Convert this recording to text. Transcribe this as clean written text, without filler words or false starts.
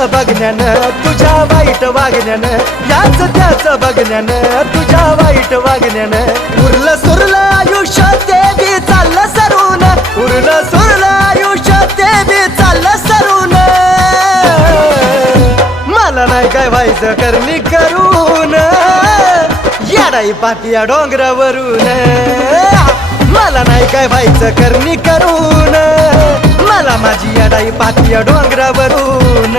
त्याचं बघण्यानं तुझ्या वाईट वागण्यानं याच त्याचं बघण्यानं तुझ्या वाईट वागण्यानं उरलं सुरलं आयुष्य ते बी चाललं सरून उरलं सुरलं आयुष्य ते बी चाललं सरून मला नाही काय व्हायचं करणी करून याडाई पाटिया डोंगरावरून मला नाही काय व्हायचं करणी करून मला माझी याडाई पाटिया डोंगरावरून